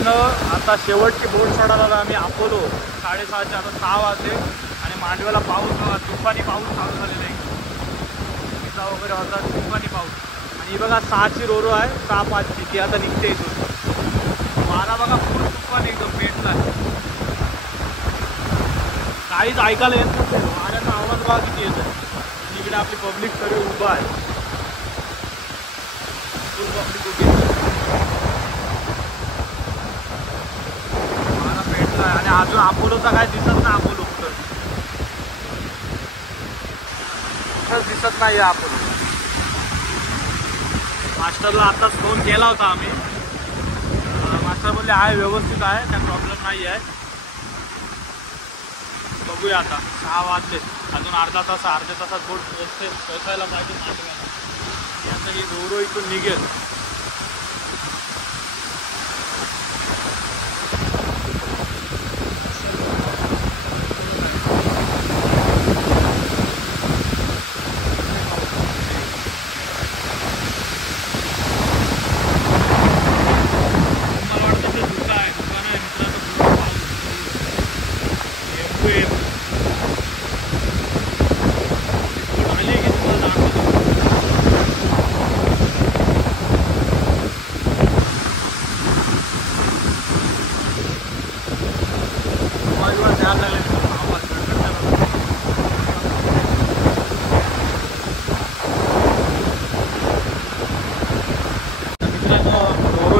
मित्रांनो आता शेवटची बोट सोडायला आलो आम्ही अपोलो 6:30चे, आता 6 वाजले आणि मांडव्याला पाऊस तुफानी पाऊस चालू झालेला आहे. तिचा वगैरे होता तुफानी पाऊस. आणि बघा 6ची रोरो आहे, 6:05ची ती आता निघते इथून. वारा बघा फुल तुफान एकदम पेटला. काहीच ऐकायला येत नसेल, वाऱ्याचा आवाज बघा किती येतो. इकडे आपली पब्लिक सगळे उभं आहे, फुल पब्लिक उभी. वारा पेटला आणि अजून अपोलोचा काय दिसत नाही. अपोलो कुठं दिसत नाही आहे अपोलो. मास्टरला आताच फोन केला होता आम्ही. मास्टर बोलले आहे व्यवस्थित आहे, काय प्रॉब्लेम नाही आहे. बघूया आता 6 वाजले, अजून अर्ध्या तासात बोट पोचायला पाहिजे मांडव्याला. आता ही रोरो इथून निघेल.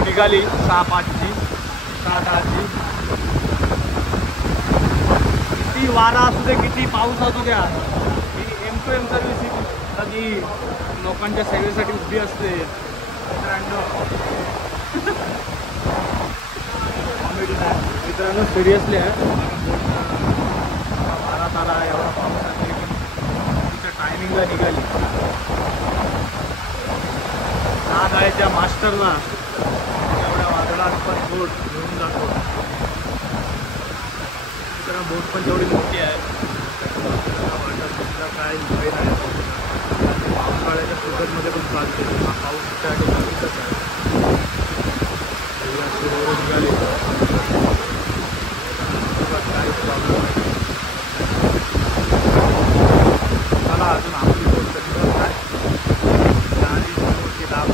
निघाली 6:05ची 6:10ची. किती वारा असू दे, किती पाऊस असू द्या, ही M2M सर्व्हिस कधी लोकांच्या सेवेसाठी उभी असते. मित्रांनो सिरियसली आहे, वारा तारा एवढा पाऊस आहे तरी पण तिच्या टायमिंगला निघाली. नाद आहे त्या मास्टरला, एवढ्या वादळात पण बोट घेऊन जातो. मित्रांनो बोट पण तेवढी मोठी आहे, वाटत सुद्धा काय भय नाही. पावसाळ्याच्या सीझनमध्ये पण चालते. हा पाऊस त्या ठिकाणीच आहे. निघाली काहीच प्रॉब्लेम नाही. मला अजून आपली बोट कधी पण काय गाडी मोठी लाभ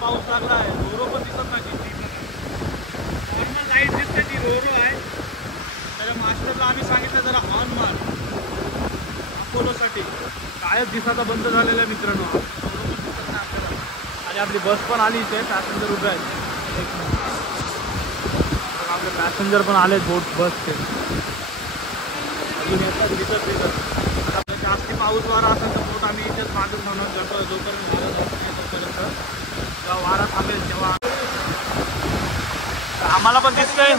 पाऊस लागला आहे. रोरो पण दिसत नाही. नॉर्मल लाईट दिसते ती रोरो आहे. त्याच्या मास्टरला आम्ही सांगितलं जरा ऑन मार अपोलोसाठी. कायच दिसायचा बंद झालेला आहे मित्रांनो. रोरो पण दिसत नाही आपल्याला. आणि आपली बस पण आली इथे, पॅसेंजर उभे आहेत. एक मिनिट, आपले पॅसेंजर पण आले बोट बसचे. अजून येतात दिसत. आता जास्ती पाऊस वारा असेल तर बोट आम्ही इथेच मागून म्हणून जातो. जोपर्यंत वारा जात नाही तोपर्यंत, जेव्हा वारा थांबेल तेव्हा. आम्हाला पण दिसतंय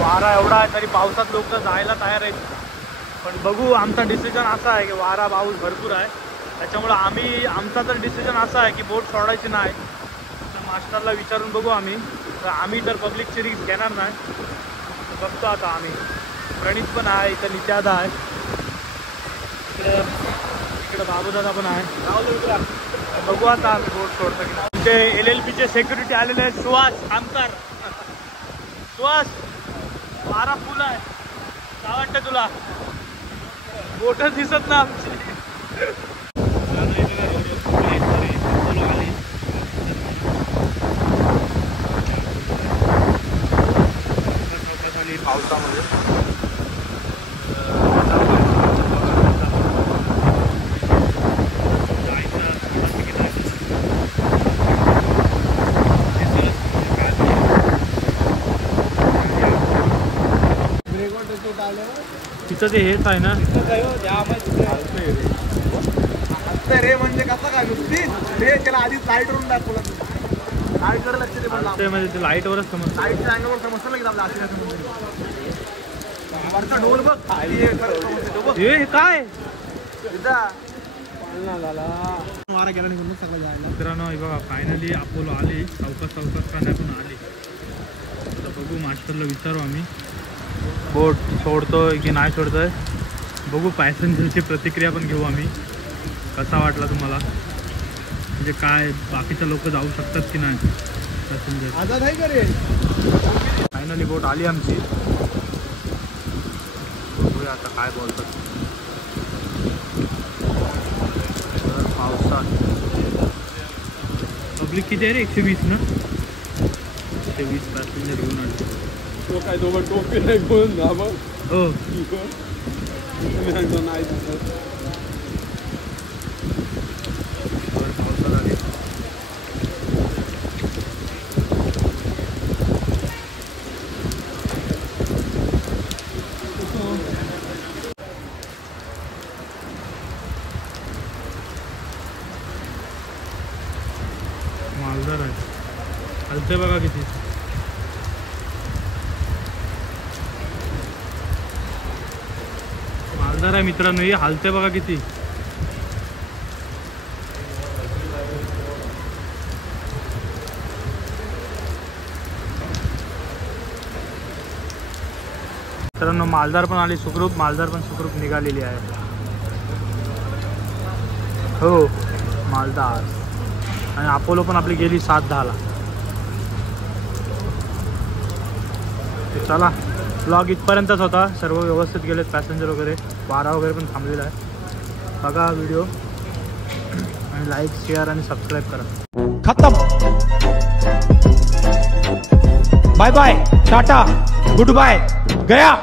वारा एवढा आहे तरी पावसात लोक जायला तयार आहेत. पण बघू, आमचा डिसिजन असा आहे की वारा पाऊस भरपूर आहे, त्याच्यामुळं आमचा तर डिसिजन असा आहे की बोट सोडायची नाही. तर मास्टरला विचारून बघू आम्ही. तर आम्ही तर पब्लिकची रिस्क घेणार नाही. बघतो आता आम्ही. प्रणित पण आहे इथं, नित्यादा आहे इकडे बाबूदादा पण आहे. बघू आता आम्ही बोट सोडतो की नाही. आमचे LLPचे सेक्युरिटी आलेले आहेत. सुहास आमदार. सुहास, वारा फुल आहे, काय वाटतं तुला? बोटच दिसत ना आमची. पावसामध्ये तिचं ते हेच आहे ना रे, म्हणजे कसं काय नुसती रे, त्याला आधीच लाईटवरून दाखवला. लाईटवर लक्ष दे. म्हणजे ते लाईटवरच समजतं. लाईटच्या अँगलवर समजतं ना की आपल्या वरचा ढोल बघ. हे काय मारा गेला निघून सगळं जायला. मित्रांनो हे बघा फायनली अपोलो आली. सावकाश पण आली. आता बघू मास्टरला विचारू आम्ही बोट सोडतोय की नाही सोडतोय. बघू पॅसेंजरची प्रतिक्रिया पण घेऊ आम्ही. कसा वाटला तुम्हाला, म्हणजे काय बाकीचे लोक जाऊ शकतात की नाही पॅसेंजर. आजाद आहे का रे. फायनली बोट आली आमची. बघूया आता काय बोलतात. पावसात पब्लिक किती आहे रे. 120 ना. 120 पॅसेंजर घेऊन आले. तो काय दोघं टोपी नाही घेऊन जा बघ. हो नाही पावसात आली. मालदार आहे. हलते बघा किती. मालदार आहे मित्रांनो. ही हलते बघा किती. मित्रांनो मालदार पण आली सुखरूप. मालदार पण सुखरूप निघालेली आहे. हो मालदार. आणि अपोलो पण आपली गेली 7:10ला. चला ब्लॉग इथपर्यंतच होता. सर्व व्यवस्थित गेलेत पॅसेंजर वगैरे. वारा वगैरे पण थांबलेला आहे. बघा व्हिडिओ आणि लाईक शेअर आणि सबस्क्राईब करा. खत्म. Bye bye tata goodbye गया.